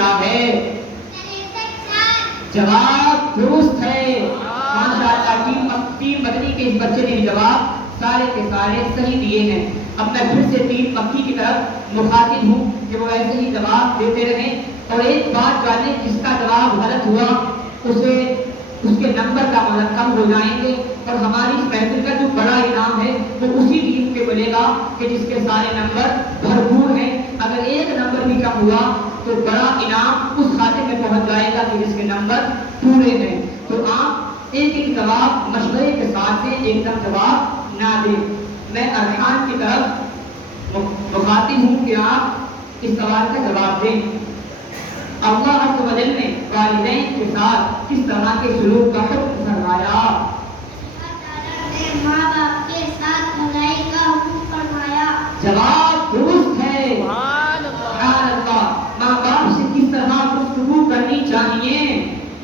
کیا ہے؟ جواب درست ہے ماشاءاللہ۔ ٹیم مدنی کے اس بچے نے جواب سارے کے سارے صحیح دیے ہیں۔ اب میں پھر سے ٹیم مکی کی طرف مخاطب ہوں کہ وہ ایسے ہی جواب دیتے رہیں، اور ایک بات جانیں، جس کا جواب غلط ہوا اسے اس کے نمبر کا مطلب کم ہو جائیں گے، اور ہماری اس محفل کا جو بڑا انعام ہے وہ اسی ٹیم کے ملے گا کہ جس کے سارے نمبر بھرپور ہیں۔ اگر ایک نمبر بھی کم ہوا تو بڑا انعام اس کھاتے میں پہنچ جائے گا کہ جس کے نمبر پورے ہیں۔ تو آپ ایک ایک جواب مشورے کے ساتھ سے ایک دم جواب نہ دیں۔ میں ارحان کی طرف مخاطب ہوں کہ آپ اس سوال کا جواب دیں۔ اللہ عز و جل نے والدین کے ساتھ کس طرح کے سلوک کا حکم فرمایا؟ ماں باپ کے ساتھ بھلائی کا حکم فرمایا۔ جواب درست ہے سبحان اللہ۔ ماں باپ سے کس طرح گفتگو کرنی چاہیے؟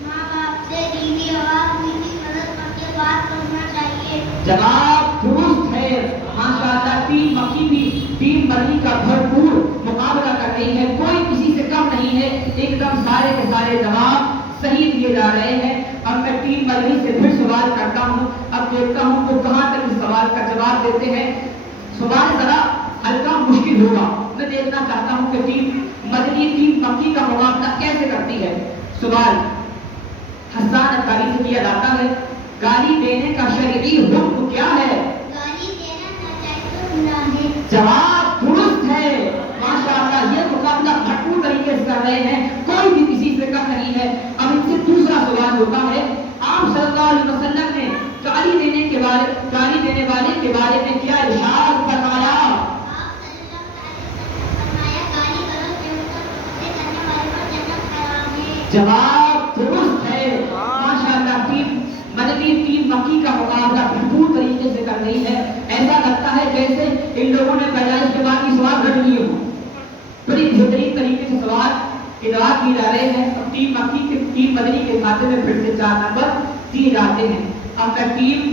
ماں باپ سے دینی اور دینی مدد کر کے بات کرنا چاہیے۔ جواب درست ہے ماشاءاللہ۔ ٹیم مکی بھی ٹیم بنی کا بھرپور مقابلہ کر رہی ہے، کوئی کسی سے کم نہیں ہے، ایک دم سارے کے سارے جواب صحیح دیے جا رہے ہیں۔ اب میں ٹیم بنی سے پھر سوال کرتا ہوں، اب دیکھتا ہوں وہ کہاں تک اس سوال کا جواب دیتے ہیں۔ سوال ذرا ہلکا مشکل ہوگا، میں دیکھنا چاہتا ہوں کہ ٹیم مدنی ٹیم مکی کا مقابلہ کیسے کرتی ہے۔ سوال حسان اکاری سے کیا جاتا ہے، گالی دینے کا شرعی حکم کیا ہے؟ گالی دینا ناجائز گناہ ہے۔ جواب درست ہے ماشاءاللہ۔ یہ مقابلہ بھرپور طریقے سے کر رہے ہیں، کوئی بھی کسی سے کم نہیں ہے۔ اب ان سے دوسرا سوال ہوتا ہے، آپ صلی اللہ علیہ وسلم نے گالی دینے والے کے بارے میں کیا ارشاد فرمایا؟ آپ صلی اللہ علیہ وسلم فرمایا، گالی گلوچ کرنے والے پر جنت حرام ہے۔ جواب درست ہے ماشاءاللہ۔ ٹیم مدنی ٹیم مکی کا مقابلہ بھرپور طریقے سے کر رہی ہے۔ ایسا لگتا ہے جیسے ان لوگوں نے پیدائش کے بعد کی سوال رٹ لیے ہوں، بڑی بہترین طریقے سے سوال کے جواب دیے جا رہے ہیں۔ اب ٹیم مکی کے ٹیم مدنی کے کھاتے میں پھر سے 4 نمبر دیے جاتے ہیں۔ اب میں ٹیم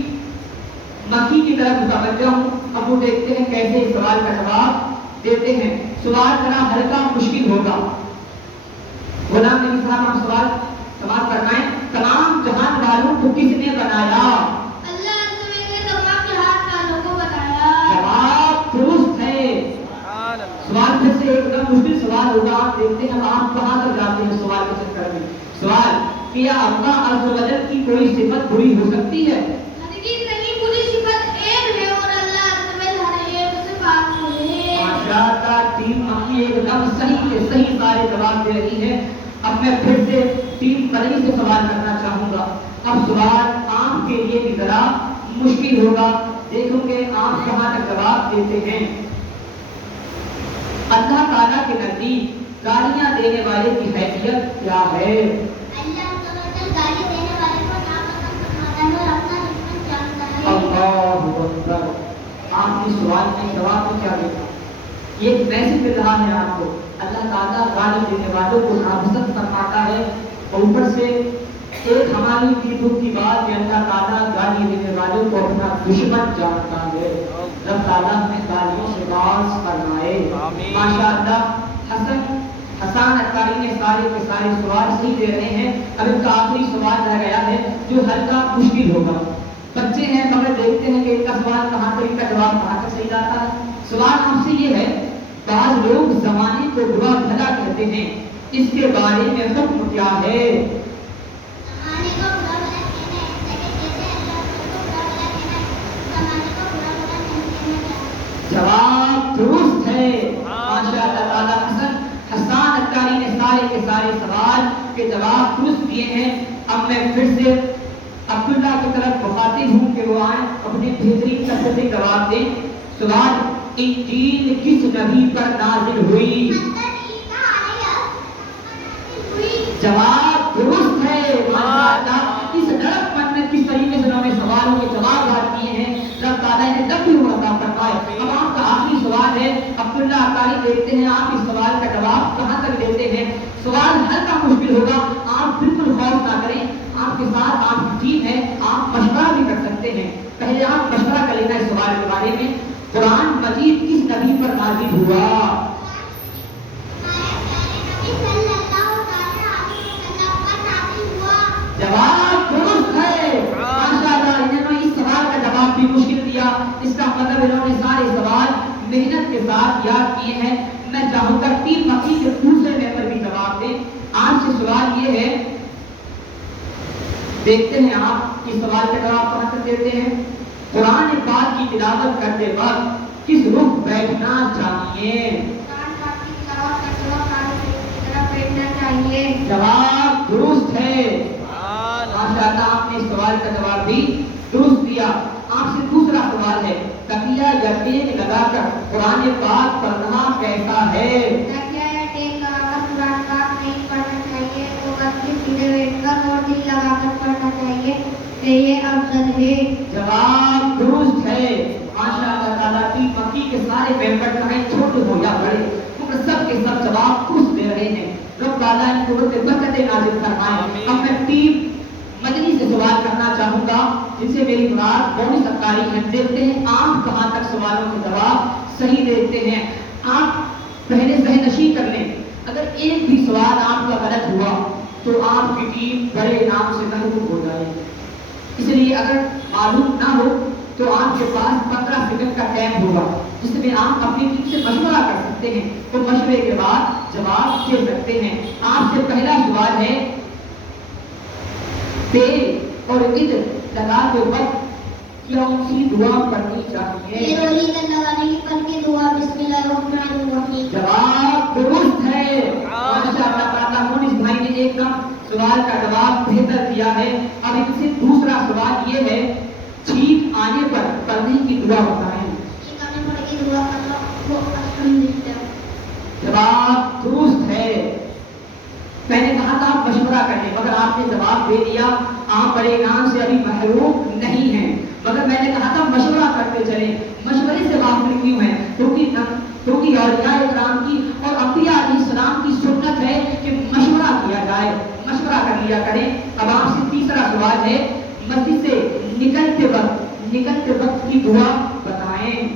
مکی کی طرف متوجہ ہوں، اب وہ دیکھتے ہیں کیسے اس سوال کا جواب دیتے ہیں۔ سوال ذرا ہلکا مشکل ہوگا۔ غلام نبی صاحب ہم سوال سماعت فرمائیں، تمام جہان والوں کو کس نے بنایا؟ اللہ عز و جل نے تمام جہان والوں کو بنایا۔ جواب درست ہے۔ سوال پھر سے ایک دم مشکل سوال ہوگا، آپ دیکھتے ہیں آپ کہاں تک جاتے ہیں سوال کے چکر میں۔ سوال، کیا اللہ عز و جل کی کوئی صفت بری ہو سکتی ہے؟ ہرگز نہیں، پوری صفت ایک ہے اور اللہ عز و جل ہر ایک سے پاک ہے۔ ماشاءاللہ، ٹیم مکی ایک دم صحیح کے صحیح سارے جواب دے رہی ہے۔ اب میں پھر سے ٹیم بنی سے سوال کرنا چاہوں گا۔ اب سوال آپ کے لیے بھی ذرا مشکل ہوگا، دیکھوں گے آپ کہاں تک جواب دیتے ہیں۔ اللہ تعالیٰ کے نزدیک گالیاں دینے والے کی حیثیت کیا ہے؟ اللہ عز و جل گالی دینے والے کو ناپسند فرماتا ہے اور اپنا دشمن جانتا ہے۔ اللہ اکبر۔ آپ نے سوال میں جواب میں کیا دیکھا؟ یہ میسج مل رہا ہے آپ کو، اللہ تعالیٰ گالی دینے والوں کو ناپسند فرماتا ہے، اور اوپر سے ایک ہماری دل کی بات کہ اللہ تعالیٰ گالی دینے والوں کو اپنا دشمن جانتا ہے۔ رب تعالیٰ ہمیں گالیوں سے باز فرمائے ماشاءاللہ۔ حسان اکاری نے سارے کے سارے سوال صحیح دے رہے ہیں۔ اب ان کا آخری سوال رہ گیا ہے جو ہلکا مشکل ہوگا۔ بچے ہیں مگر دیکھتے ہیں کہ ان کا سوال کہاں تک، ان کا جواب کہاں تک صحیح جاتا ہے۔ سوال آپ سے یہ ہے، بعض لوگ زمانے کو برا بھلا کہتے ہیں، اس کے بارے میں حکم کیا ہے؟ زمانے کو برا بھلا کہنا ہے، لیکن جیسے اللہ کو برا بھلا کہنا ہے، زمانے کو برا بھلا نہیں کہنا چاہیے۔ جواب درست ہے ماشاءاللہ تعالیٰ۔ حسان اکاری نے سارے کے سارے سوال کے جواب درست دیے ہیں۔ اب میں پھر سے عبداللہ کی طرف مخاطب ہوں کہ وہ آئیں اپنے بہترین طرح سے جواب دیں۔ سوال، انجیل کس نبی پر نازل ہوئی؟ جواب درست ہے ماشاءاللہ۔ اس لڑک پن میں کس طریقے سے انہوں نے سوالوں کے جواب بات کیے ہیں، رب تعالیٰ نے جب بھی عطا فرمائے۔ اب آپ کا آخری سوال ہے، عبداللہ اکاری دیکھتے ہیں آپ اس سوال کا جواب کہاں تک دیتے ہیں۔ سوال ہلکا مشکل ہوگا، آپ بالکل خوف نہ کریں، آپ کے ساتھ آپ کی ٹیم ہے، آپ مشورہ بھی کر سکتے ہیں۔ پہلے آپ مشورہ کر لینا اس سوال کے بارے میں۔ قرآن مجید کس نبی پر نازل ہوا؟ صلی اللہ کے ساتھ یاد کیے ہیں. میں چاہوں گا تین مکی کے دوسرے ممبر بھی جواب دیں. آج سے سوال یہ ہے، دیکھتے ہیں آپ اس سوال کا جواب کہاں تک دیتے ہیں. قرآن پاک کی تلاوت کرتے وقت کس رخ بیٹھنا چاہیے؟ جواب درست ہے. ماشاء اللہ آپ نے اس سوال کا جواب بھی درست دیا. آپ سے دوسرا سوال ہے، تکیہ یا ٹیک لگا کر قرآن پاک پڑھنا کیسا ہے؟ تکیہ یا ٹیک لگا کر قرآن پاک نہیں پڑھنا چاہیے، تو بلکہ سیدھے بیٹھ کر اور دل لگا کر پڑھنا چاہیے، کہ یہ افضل ہے. جواب درست ہے. ماشاء اللہ تعالیٰ کی مکی کے سارے ممبر چاہے چھوٹے ہو یا بڑے، مگر سب کے سب جواب درست دے رہے ہیں. رب تعالیٰ ان کو برکتیں نازل فرمائے. اب میں ٹیم مدنی سے سوال کرنا چاہوں گا جن سے میری مراد بونس اتاری ہے. دیکھتے ہیں آپ کہاں تک سوالوں کے جواب صحیح دیتے ہیں. آپ پہلے ذہن نشین کر لیں، اگر ایک بھی سوال آپ کا غلط ہوا تو آپ کی ٹیم بڑے انعام سے محروم ہو جائے. اس لیے اگر معلوم نہ ہو تو آپ کے پاس 15 سیکنڈ کا ٹائم ہوگا جس میں آپ اپنی ٹیم سے مشورہ کر سکتے ہیں. تو مشورے کے بعد جواب دے سکتے ہیں. آپ سے پہلا سوال ہے، تیل اور عطر لگاتے وقت کون سی دعا پڑھنی چاہیے؟ تیل اور عطر لگانے کی پہلی دعا بسم اللہ الرحمن الرحیم. جواب درست ہے. ماشاء اللہ تعالیٰ مونس بھائی نے ایک دم سوال کا جواب بہتر دیا ہے. اب ان سے دوسرا سوال یہ ہے، چھینک آنے پر پڑھنے کی دعا بتائیں. چھینک آنے پر کی دعا کرنا الحمدللہ. جواب درست ہے. میں نے کہا تھا آپ مشورہ کریں، مگر آپ نے جواب دے دیا. آپ بڑے انعام سے ابھی محروم نہیں ہیں، مگر میں نے کہا تھا مشورہ کرتے چلیں. مشورے سے غافل کیوں ہیں؟ کیونکہ اولیاء کرام کی اور انبیاء علیہ السلام کی سنت ہے کہ مشورہ کیا جائے. مشورہ کر لیا کریں. اب آپ سے تیسرا سوال ہے، مسجد سے نکلتے وقت کی دعا بتائیں.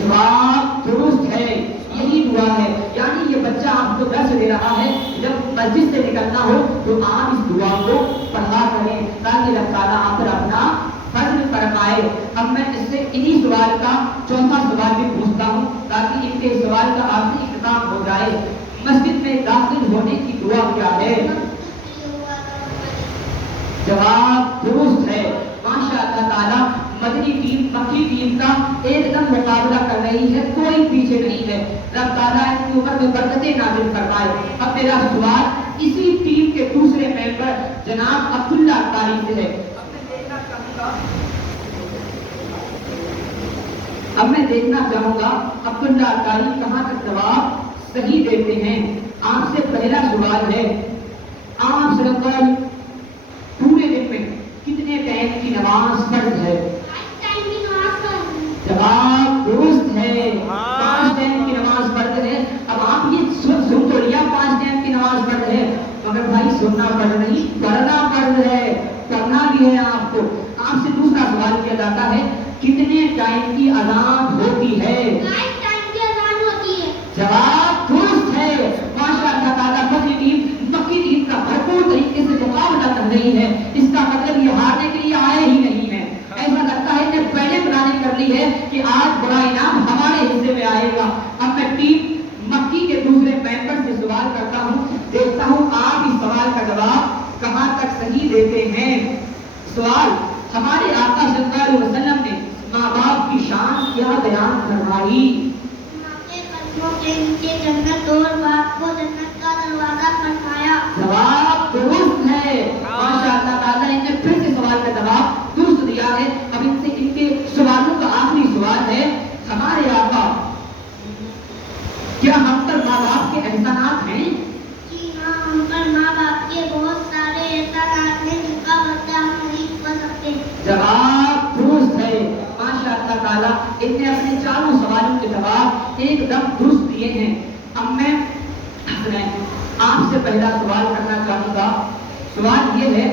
جواب درست ہے. یہی دعا ہے. یعنی یہ بچہ آپ کو درس دے رہا ہے، جب مسجد سے نکلنا ہو تو آپ اس دعا کو پڑھا کریں تاکہ اللہ تعالیٰ آپ پر اپنا فضل فرمائے. اب میں اس سے انہی سوال کا چوتھا سوال بھی پوچھتا ہوں تاکہ ان کے سوال کا آخری اختتام ہو جائے. مسجد میں داخل ہونے کی دعا کیا ہے؟ جواب درست ہے. ماشاء اللہ تعالیٰ مدنی ٹیم مکی ٹیم کا ایک دم مقابلہ کر رہی ہے، کوئی پیچھے نہیں ہے. رب تعالیٰ ان کے اوپر میں برکتیں نازل فرمائے. اب میرا سوال اسی ٹیم کے دوسرے ممبر جناب عبداللہ اتاری سے ہے. اب میں دیکھنا چاہوں گا عبداللہ اتاری کہاں تک جواب صحیح دیتے ہیں. آپ سے پہلا سوال ہے، آپ صلی اللہ علیہ وسلم پورے دن میں کتنے ٹائم کی نماز فرض ہے؟ جواب درست ہے. 5 ٹائم کی نماز فرض ہے. اب آپ یہ سن تو لیا 5 ٹائم کی نماز فرض ہے، مگر بھائی سننا فرض نہیں، پڑھنا فرض ہے. پڑھنا بھی ہے آپ کو. آپ سے دوسرا سوال کیا جاتا ہے، کتنے ٹائم کی اذان ہوتی ہے؟ جواب درست ہے. ماشاء اللہ تعالیٰ مکی ٹیم کا بھرپور طریقے سے مقابلہ کر رہی ہے. اس کا مطلب یہ ہارنے کے لیے آئے ہی نہیں ہے. ایسا لگتا ہے کہ پہلے پلاننگ کر لی ہے کہ آج بڑا انعام ہمارے حصے میں آئے گا. اب میں ٹیم مکی کے دوسرے ممبر سے سوال کرتا ہوں، دیکھتا ہوں آپ اس سوال کا جواب کہاں تک صحیح دیتے ہیں. سوال، ہمارے آقا صلی اللہ علیہ وسلم نے ماں باپ کی شان کیا بیان فرمائی؟ کے نیچے جنت اور باپ کو جنت کا دروازہ فرمایا. جواب درست ہے. ماشاء اللہ تعالیٰ ان نے پھر سے سوال کا جواب درست دیا ہے. اب ان سے ان کے سوالوں کا آخری سوال ہے، ہمارے آقا کیا ہم پر ماں باپ کے احسانات ہیں؟ جی ہاں، ہم پر ماں باپ کے بہت سارے احسانات ہیں جن کا بدلہ ہم نہیں کر سکتے. جواب درست ہے. ماشاء اللہ تعالیٰ ان نے اپنے چاروں سوالوں کے جواب ایک دم درست دیے ہیں. اب میں آپ سے پہلا سوال کرنا چاہوں گا. سوال یہ ہے،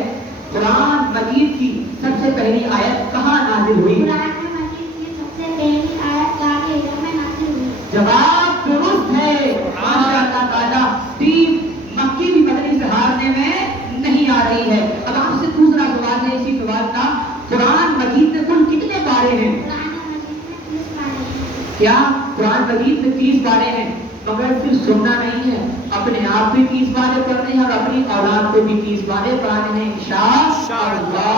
قرآن مجید کی سب سے پہلی آیت کہاں نازل ہوئی؟ قرآن مجید کی سب سے پہلی آیت کعبہ میں نازل ہوئی. جواب درست ہے. ماشاء اللہ تعالیٰ ٹیم مکی بھی مدنی سے ہارنے میں نہیں آ رہی ہے. اب آپ سے دوسرا سوال ہے اسی سوال کا، قرآن مجید میں کل کتنے قرآن مجید میں 30 پارے ہیں، مگر صرف سننا نہیں ہے، اپنے آپ بھی 30 پارے پڑھنے ہیں اور اپنی اولاد کو بھی 30 پارے پڑھنے ہیں انشاءاللہ۔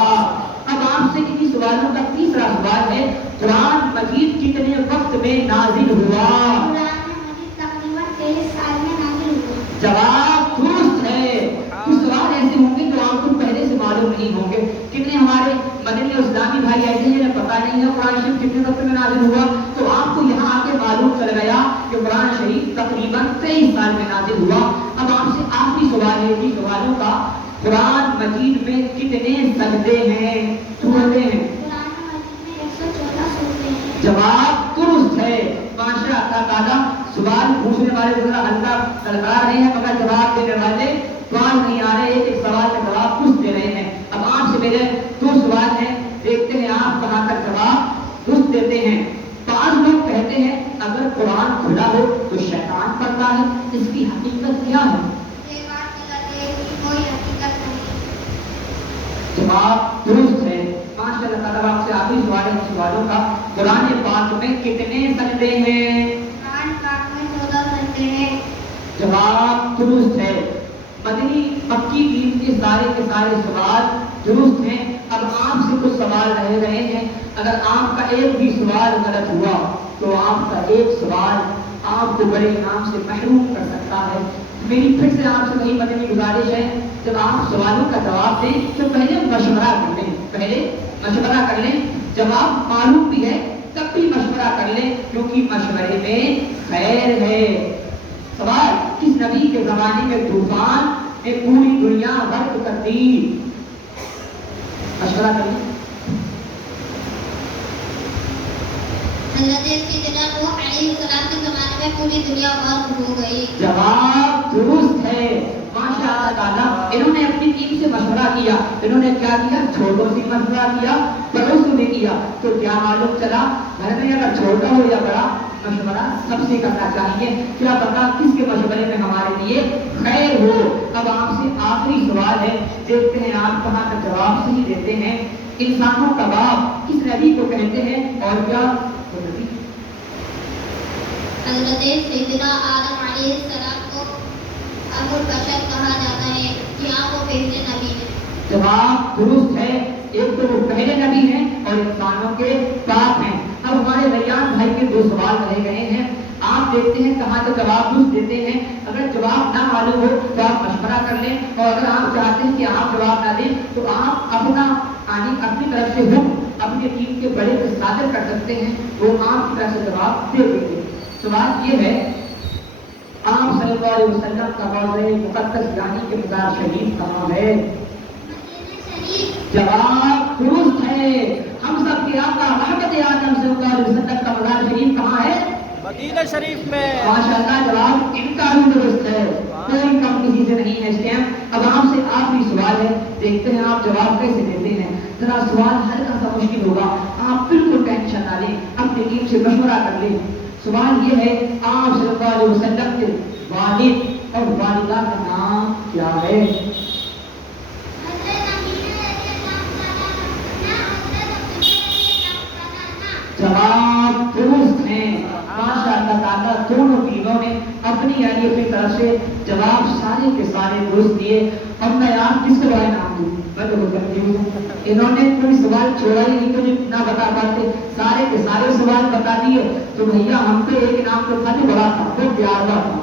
اب آپ سے انہی سوالوں کا تیسرا سوال ہے، قرآن مجید کتنے وقت میں نازل ہوا؟ قرآن مجید تقریباً 23 سال میں نازل ہوا۔ جواب درست ہے۔ کچھ سوال ایسے ہوں گے جو آپ کو پہلے سے معلوم نہیں ہوں گے، کتنے ہمارے مدنی اور اسلامی بھائی ایسے ہیں جنہیں پتہ نہیں ہے قرآن شریف کتنے وقت میں نازل ہوا، تو آپ کو یہاں آ کے معلوم چل گیا کہ قرآن شریف تقریباً 23 سال میں نازل ہوا۔ اب آپ سے آخری سوال ہے کہ سوالوں کا، قرآن مجید میں کتنے سجدے ہیں، سورتیں ہیں؟ قرآن مجید میں 114 سورتیں ہیں۔ جواب درست ہے، ماشاء اللہ تعالیٰ۔ سوال پوچھنے والے ذرا ہلکا لڑکا رہے ہیں مگر جواب دینے والے سوال نہیں آ رہے، ایک سوال کا جواب درست دے رہے ہیں۔ اب آپ سے میرے 2 سوال ہیں، دیکھتے ہیں آپ کہاں تک جواب درست دیتے ہیں۔ 5 لوگ کہتے ہیں اگر قرآن کھلا ہو تو شیطان پڑھتا ہے، اس کی حقیقت کیا ہے؟ یہ بات غلط ہے، اس کی کوئی حقیقت نہیں۔ جواب درست ہے، ماشاء اللہ تعالیٰ۔ آپ سے آخری سوال ہے ان سوالوں کا، قرآن پاک میں کتنے سجدے ہیں؟ قرآن پاک میں 14 سجدے ہیں۔ جواب درست ہے۔ مدنی مکی دین کے سارے سوال درست ہیں۔ اب آپ سے کچھ سوال رہ گئے ہیں، اگر آپ کا ایک بھی سوال غلط ہوا تو آپ کا ایک سوال آپ کو بڑے انعام سے محروم کر سکتا ہے۔ میری پھر سے آپ سے وہی مدنی گزارش ہے، جب آپ سوالوں کا جواب دیں تو پہلے مشورہ کر لیں، جواب معلوم بھی ہے تب بھی مشورہ کر لیں، کیونکہ مشورے میں خیر ہے۔ سوال، کس نبی کے زمانے میں طوفان نے پوری دنیا غرق کر دی؟ مشورہ کر لیں۔ حضرت سیدنا نوح علیہ السلام کے زمانے میں پوری دنیا غرق ہو گئی۔ جواب درست ہے، ماشاء اللہ تعالیٰ۔ انہوں نے اپنی ٹیم سے مشورہ کیا، انہوں نے کیا کیا؟ چھوٹوں سے مشورہ کیا، بڑوں سے بھی کیا، تو کیا معلوم چلا؟ گھر میں اگر چھوٹا ہو یا بڑا، مشورہ سب سے کرنا چاہیے، کیا پتا کس کے مشورے میں ہمارے لیے خیر ہو۔ اب آپ سے آخری سوال ہے، دیکھتے ہیں آپ کہاں تک جواب صحیح دیتے ہیں۔ انسانوں کا باپ کس نبی کو کہتے ہیں اور کیا وہ نبی؟ حضرت سیدنا آدم علیہ السلام کو ابو البشر کہا جاتا ہے، یہاں وہ پہلے نبی ہیں۔ جواب درست ہے، ایک تو وہ پہلے نبی ہیں اور انسانوں کے باپ ہیں۔ اب ہمارے ریان بھائی کے 2 سوال رہ گئے ہیں، آپ دیکھتے ہیں کہاں تک جواب درست دیتے ہیں۔ اگر جواب نہ معلوم ہو تو آپ مشورہ کر لیں، اور اگر آپ چاہتے ہیں کہ آپ جواب نہ دیں تو آپ اپنی طرف سے اپنے ٹیم کے بڑے سے صادر کر سکتے ہیں، وہ آپ کی طرف سے جواب دے دیں گے۔ سوال یہ ہے، آپ صلی اللہ علیہ وسلم کا موضع مقدس یعنی کہ مزار شریف کہاں ہے؟ جواب درست ہے، ہم سب کے آقا رحمت عالم صلی اللہ علیہ وسلم کا مزار شریف کہاں ہے؟ مدینہ شریف میں۔ ماشاءاللہ، جواب ان کا بھی درست ہے، کوئی کم کسی سے نہیں ہے اس ٹائم۔ اب آپ سے آخری سوال ہے، دیکھتے ہیں آپ جواب کیسے دیتے ہیں۔ ذرا سوال ہلکا سا مشکل ہوگا، آپ بالکل ٹینشن نہ لیں، اپنی ٹیم سے مشورہ کر لیں۔ سوال یہ ہے، آپ صلی اللہ علیہ وسلم کے والد اور والدہ کا نام کیا ہے؟ جواب درست ہے، ماشاء اللہ تعالیٰ۔ دونوں ٹیموں نے اپنی اپنی طرف سے جواب سارے کے سارے درست دیے، اور میں آپ کس کو بڑا انعام دوں؟ میں تو کنفیوز ہوں، انہوں نے کوئی سوال چھوڑا ہی نہیں تو نہ بتا پاتے، سارے کے سارے سوال بتا دیے، تو بھیا ہم پہ ایک انعام تو تھا جو بڑا تھا، وہ 11واں تھا۔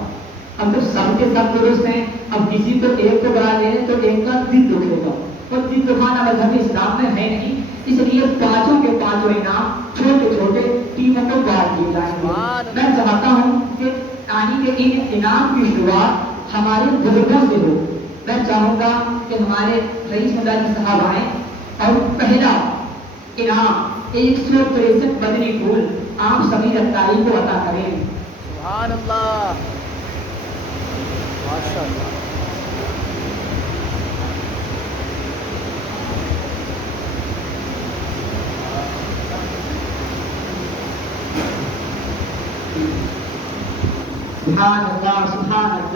اب جب سب کے سب درست ہیں، اب کسی کو ایک کو بڑا لے تو ایک کا دل دکھے گا، اور دل دکھانا مذہب اسلام میں ہے نہیں، اس لیے 5 کے 5 انعام چھوٹے چھوٹے ٹیموں کو بانٹ دیے جائیں گے۔ میں چاہتا ہوں کہ آنے کے ان انعام کی شروعات ہمارے بزرگوں سے ہو۔ میں چاہوں گا کہ ہمارے رئیس مدنی صاحب آئیں اور پہلا انعام 163 مدنی پھول آپ سبھی رفتاری کو عطا کریں۔ سبحان اللہ، ماشاء اللہ۔ سبحان اللہ، سبحان اللہ۔